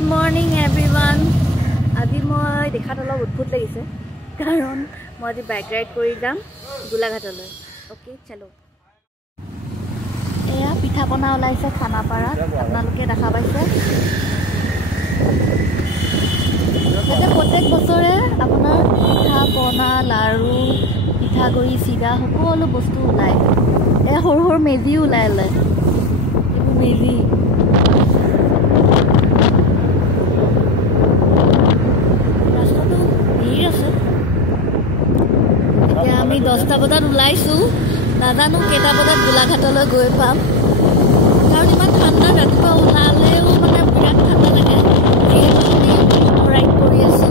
Good morning everyone. আজি মই দেখাত অলপ উদ্ভুত লাগিছে কাৰণ মই আজি বাইক ৰাইড কৰি যাম গোলাঘাটলৈ। ওকে চলো। এয়া পিঠা পনা ওলাইছে খানাপাৰাত, আপোনালোকে দেখা পাইছে। এটা প্ৰত্যেক বছৰে আপোনাৰ পিঠা পনা লাৰু পিঠাগুড়ি চিৰা সকলো বস্তু ওলায়। এয়া সৰু সৰু মেজি ওলাই এইবোৰ মেজি। আমি 10টা বজাত ওলাইছো, নাজানো কেইটা বজাত গোলাঘাটলৈ গৈ পাম। কাৰণ ইমান ঠাণ্ডা, ৰাতিপুৱা ওলালেও মানে বিৰাট ঠাণ্ডা লাগে। যিহেতু আমি ৰাইড কৰি আছো।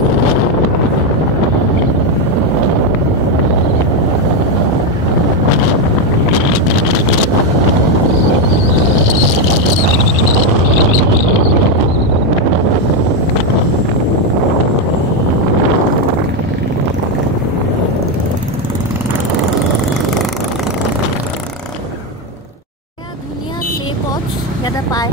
ইয়াতে পায়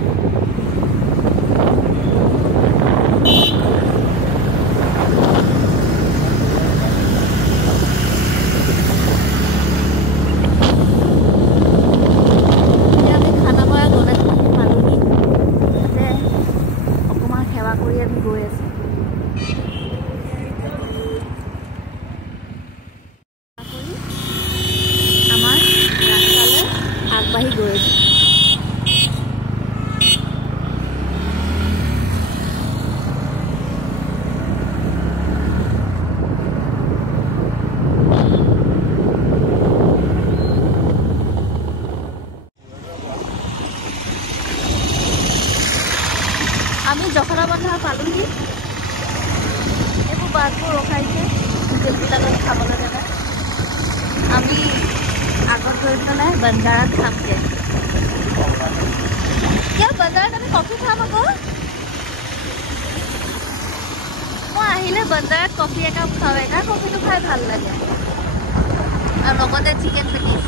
খানাপাৰা গণেশগুৰি পালোহি। ইয়াতে অকণমান সেৱা কৰি আমি গৈ আছো। আমাৰ ৰাস্তালৈ আগবাঢ়ি গৈ আছো। আমি জখলাবন্ধা পালোহি। এইবোৰ বাছবোৰ ৰখাইছে হোটেলবিলাকত খাবলৈ কাৰণে। আমি আগত গৈ পেলাই বন্ধাৰাত খামগৈ। কিয় বন্ধাৰাত আমি কফি খাম আকৌ। মই আহিলে বন্ধাৰাত কফি একাপ খাওঁ। একা কফিটো খাই ভাল লাগে আৰু লগতে চিকেন পেটিছ।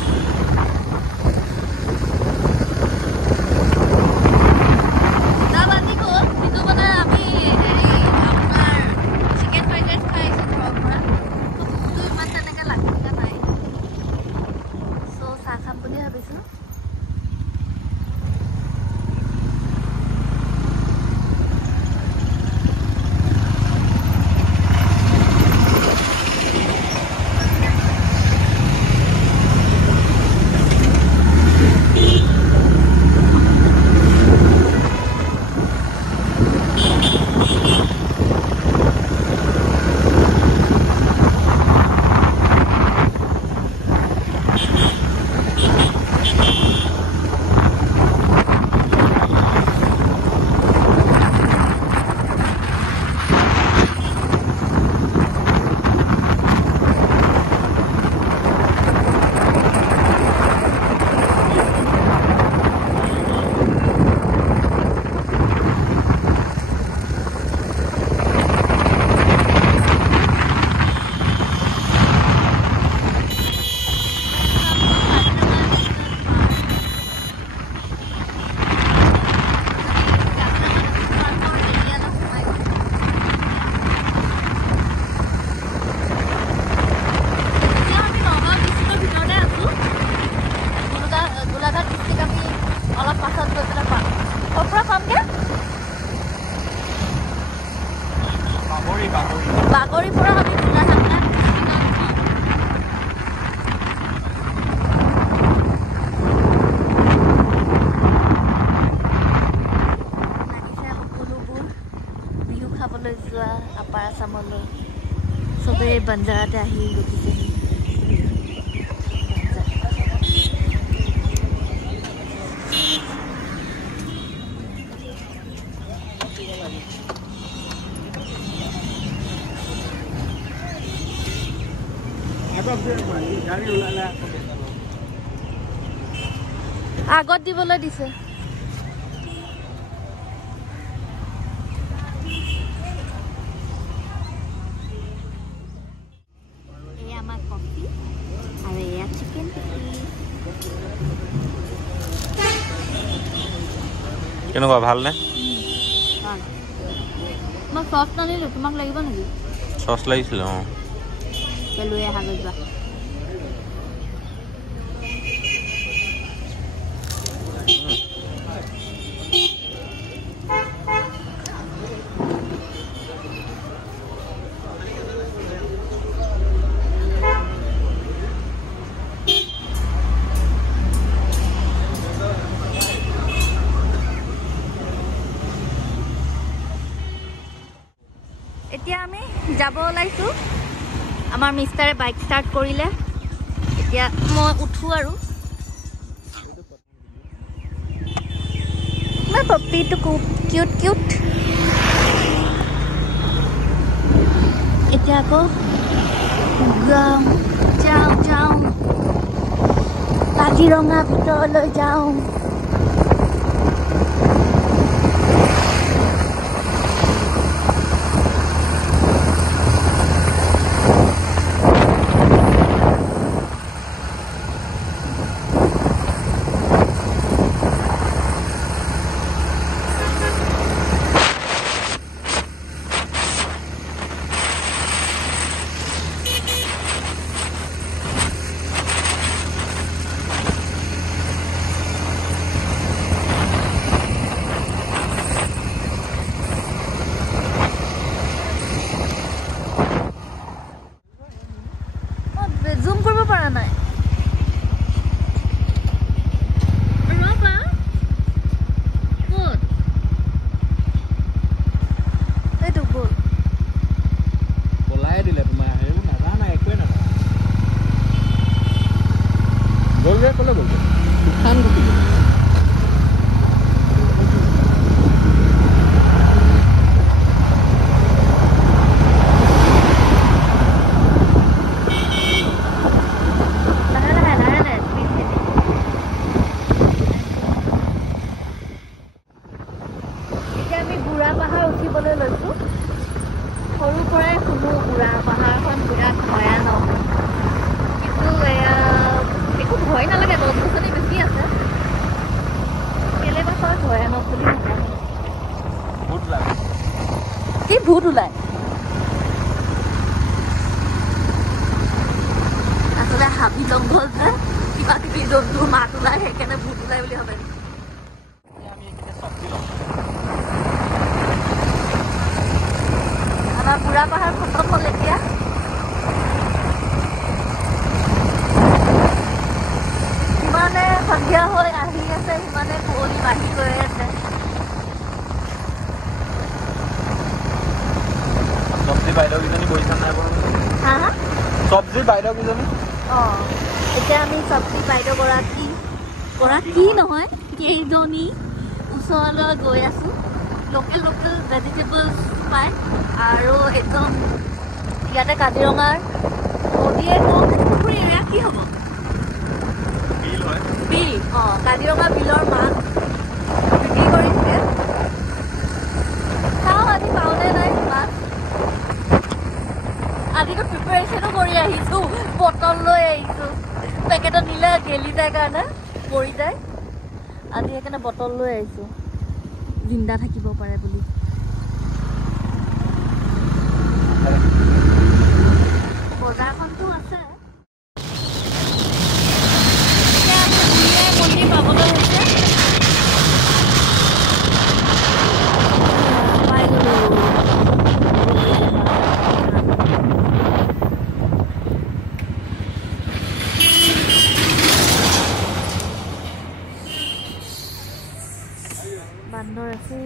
বাগৰি পৰা আমি গোলাঘাট লাগিছে সকলোবোৰ বিহু খাবলৈ যোৱা আপাৰ আছামলৈ চবেই বন্ধাৰাতে আহি ৰখিছেহি। আগত দিবলৈ দিছে। এয়া আমাৰ কফি আৰু এয়া চিকেন পেটিছ। কেনেকুৱা ভালনে? ভাল। মই সস নানিলো তোমাক লাগিব নেকি সস লাগিছিল লৈ আহা গজা এতিয়া আমি যাব ওলাইছো আমাৰ মিষ্টাৰে বাইক ষ্টাৰ্ট কৰিলে এতিয়া মই উঠো আৰু মই পপ্পিটো খুব কিউট কিউট এতিয়া আকৌ যাওঁ কাজিৰঙা ভিতৰলৈ যাওঁ জুম কৰিব পৰা নাই ৰবা ক'ত এইটো বল পলাই দিলে তোমাৰ হেৰি নাজানা একোৱে নাজানা গ'লগে ক'লে গ'লগে তুফান গুচি গ'ল উঠিবলৈ লৈছো সৰু পৰাই শুনো বুঢ়া পাহাৰখন বিৰাট ভয়ানক কিন্তু একো ভয় নালাগে গছ গছনি বেছি আছে কেলেবা কয় ভয়ানক বুলি নাজানো কি ভূত ওলায় আচলতে হাবি জংঘল যে কিবা কিবি জন্তুৰ মাত ওলায় সেইকাৰণে ভূত ওলায় বুলি ভাবে বুঢ়া পাহাৰ খতম হ'ল এতিয়া সিমানে সন্ধিয়া হৈ আহি আছে সিমানে কুঁৱলী বাঢ়ি গৈ আছে চব্জি বাইদেউকেইজনী বহিছা নাই বাৰু হা চব্জি বাইদেউকেইজনী এতিয়া আমি চব্জি বাইদেউগৰাকী নহয় কেইজনী ওচৰলৈ গৈ আছো লোকেল ভেজিটেবলছ পায় আৰু একদম ইয়াতে কাজিৰঙাৰ নদীয়েতো পুখুৰী এৰিয়া কি হ'ব বিল কাজিৰঙা বিলৰ মাছ বিক্ৰী কৰিছে চাওঁ আজি পাওঁনে নাই মাছ আজিতো প্ৰিপাৰেশ্যনো কৰি আহিছোঁ বটল লৈ আহিছোঁ পেকেটত নিলে গেলি যায় কাৰণে পৰি যায় আজি সেইকাৰণে বটল লৈ আহিছোঁ জিন্দা থাকিব পাৰে বুলি বজাৰখনতো আছে মন্দিৰ পাবলৈ হৈছে পাই গ'লো বান্দৰ আছে